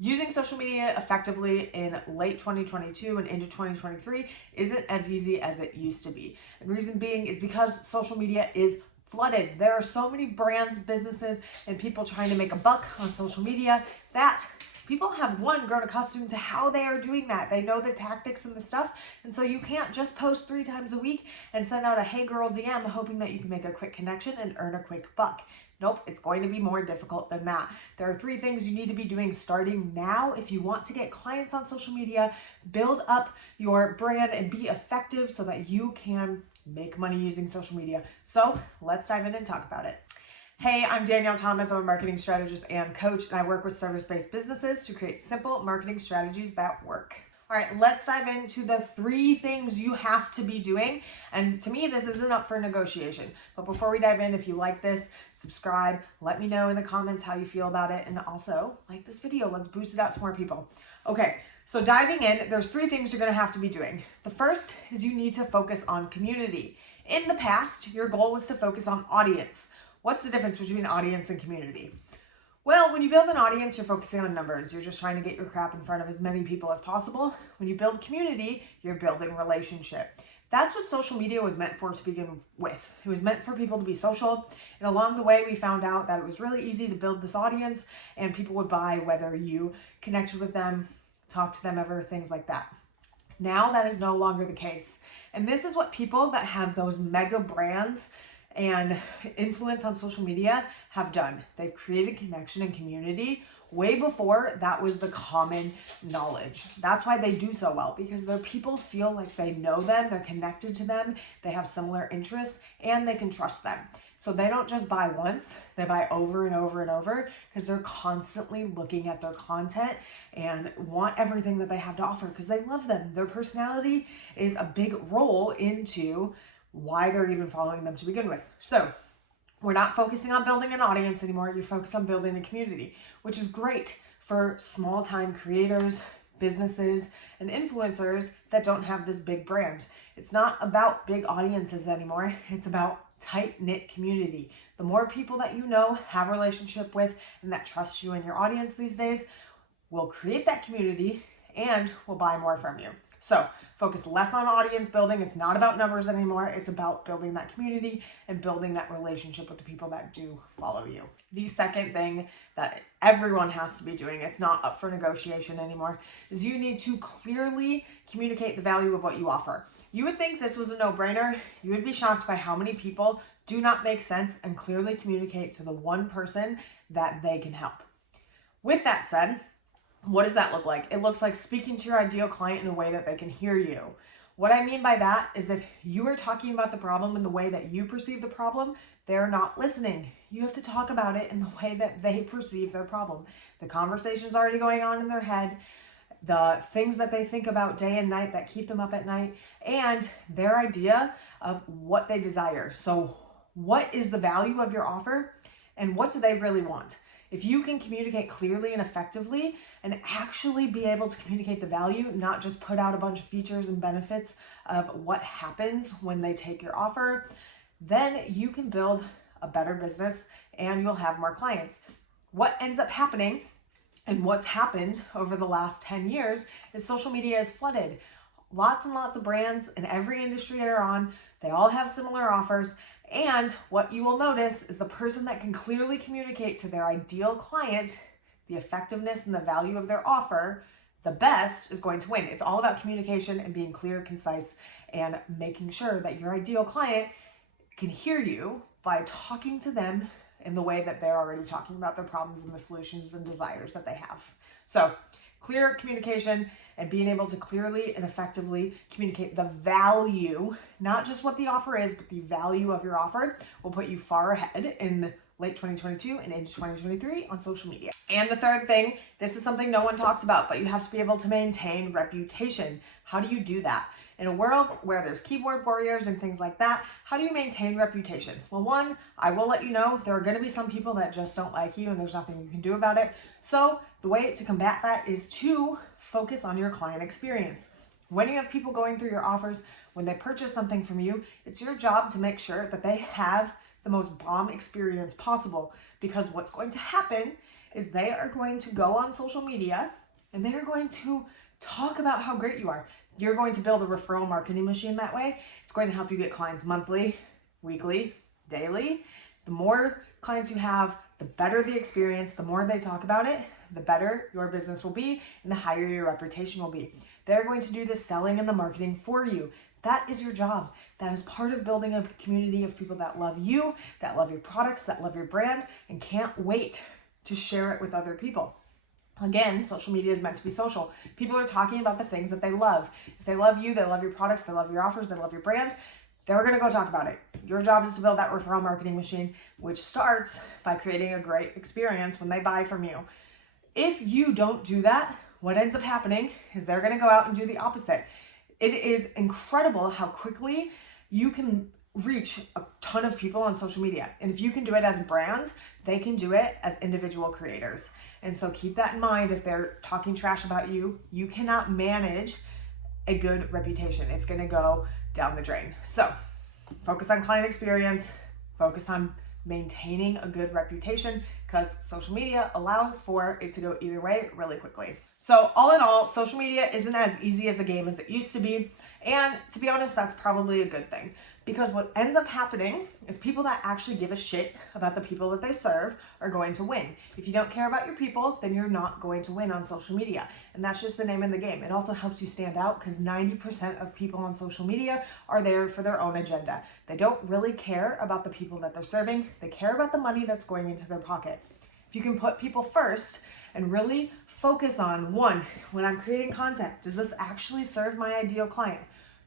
Using social media effectively in late 2022 and into 2023 isn't as easy as it used to be. And reason being is because social media is flooded. There are so many brands, businesses, and people trying to make a buck on social media that people have, one, grown accustomed to how they are doing that. They know the tactics and the stuff. And so you can't just post 3 times a week and send out a hey girl DM hoping that you can make a quick connection and earn a quick buck. Nope, it's going to be more difficult than that. There are 3 things you need to be doing starting now if you want to get clients on social media, build up your brand, and be effective so that you can make money using social media. So let's dive in and talk about it. Hey, I'm Danielle Thomas. I'm a marketing strategist and coach, and I work with service-based businesses to create simple marketing strategies that work. All right, let's dive into the 3 things you have to be doing. And to me, this isn't up for negotiation. But before we dive in, if you like this, subscribe, let me know in the comments how you feel about it. And also like this video, let's boost it out to more people. Okay, so diving in, there's 3 things you're gonna have to be doing. The first is you need to focus on community. In the past, your goal was to focus on audience. What's the difference between audience and community? Well, when you build an audience, you're focusing on numbers. You're just trying to get your crap in front of as many people as possible. When you build community, you're building relationship. That's what social media was meant for to begin with. It was meant for people to be social. And along the way, we found out that it was really easy to build this audience and people would buy whether you connected with them, talked to them ever, things like that. Now that is no longer the case. And this is what people that have those mega brands and influence on social media have done. They've created connection and community way before that was the common knowledge. That's why they do so well, because their people feel like they know them, they're connected to them, they have similar interests, and they can trust them. So they don't just buy once, they buy over and over and over because they're constantly looking at their content and want everything that they have to offer because they love them. Their personality is a big role into why they're even following them to begin with. So we're not focusing on building an audience anymore. You focus on building a community, which is great for small time creators, businesses, and influencers that don't have this big brand. It's not about big audiences anymore. It's about tight-knit community. The more people that you know, have a relationship with, and that trust you and your audience these days will create that community and will buy more from you. So focus less on audience building. It's not about numbers anymore. It's about building that community and building that relationship with the people that do follow you. The second thing that everyone has to be doing, it's not up for negotiation anymore, is you need to clearly communicate the value of what you offer. You would think this was a no-brainer. You would be shocked by how many people do not make sense and clearly communicate to the one person that they can help. With that said, what does that look like? It looks like speaking to your ideal client in a way that they can hear you. What I mean by that is if you are talking about the problem in the way that you perceive the problem, they're not listening. You have to talk about it in the way that they perceive their problem. The conversation's already going on in their head, the things that they think about day and night that keep them up at night, and their idea of what they desire. So what is the value of your offer and what do they really want? If you can communicate clearly and effectively and actually be able to communicate the value, not just put out a bunch of features and benefits of what happens when they take your offer, then you can build a better business and you'll have more clients. What ends up happening and what's happened over the last 10 years is social media is flooded. Lots and lots of brands in every industry you're on, they all have similar offers. And what you will notice is the person that can clearly communicate to their ideal client the effectiveness and the value of their offer, the best is going to win. It's all about communication and being clear, concise, and making sure that your ideal client can hear you by talking to them in the way that they're already talking about their problems and the solutions and desires that they have. So clear communication and being able to clearly and effectively communicate the value, not just what the offer is, but the value of your offer will put you far ahead in late 2022 and into 2023 on social media. And the third thing, this is something no one talks about, but you have to be able to maintain reputation. How do you do that? In a world where there's keyboard warriors and things like that, how do you maintain reputation? Well, one, I will let you know, there are gonna be some people that just don't like you and there's nothing you can do about it. So the way to combat that is to focus on your client experience. When you have people going through your offers, when they purchase something from you, it's your job to make sure that they have the most bomb experience possible, because what's going to happen is they are going to go on social media and they are going to talk about how great you are. You're going to build a referral marketing machine that way. It's going to help you get clients monthly, weekly, daily. The more clients you have, the better the experience, the more they talk about it, the better your business will be and the higher your reputation will be. They're going to do the selling and the marketing for you. That is your job. That is part of building a community of people that love you, that love your products, that love your brand, and can't wait to share it with other people. Again, social media is meant to be social. People are talking about the things that they love. If they love you, they love your products, they love your offers, they love your brand, they're going to go talk about it. Your job is to build that referral marketing machine, which starts by creating a great experience when they buy from you. If you don't do that, what ends up happening is they're going to go out and do the opposite. It is incredible how quickly you can reach a ton of people on social media. And if you can do it as a brand, they can do it as individual creators. And so keep that in mind. If they're talking trash about you, you cannot manage a good reputation. It's going to go down the drain. So focus on client experience, focus on maintaining a good reputation, because social media allows for it to go either way really quickly. So all in all, social media isn't as easy as a game as it used to be. And to be honest, that's probably a good thing, because what ends up happening is people that actually give a shit about the people that they serve are going to win. If you don't care about your people, then you're not going to win on social media. And that's just the name of the game. It also helps you stand out because 90% of people on social media are there for their own agenda. They don't really care about the people that they're serving. They care about the money that's going into their pocket. If you can put people first and really focus on, one, when I'm creating content, does this actually serve my ideal client?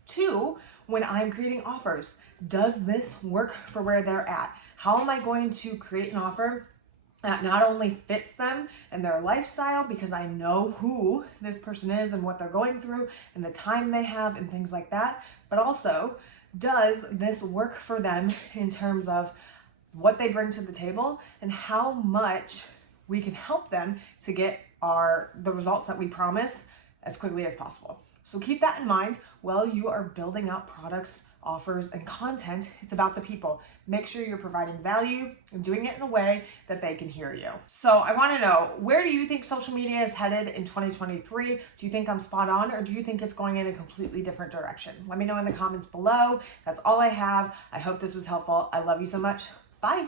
Two, when I'm creating offers, does this work for where they're at? How am I going to create an offer that not only fits them and their lifestyle, because I know who this person is and what they're going through and the time they have and things like that, but also does this work for them in terms of what they bring to the table and how much we can help them to get the results that we promise as quickly as possible. So keep that in mind while you are building out products, offers, and content. It's about the people. Make sure you're providing value and doing it in a way that they can hear you. So I want to know, where do you think social media is headed in 2023? Do you think I'm spot on, or do you think it's going in a completely different direction? Let me know in the comments below. That's all I have. I hope this was helpful. I love you so much. Bye.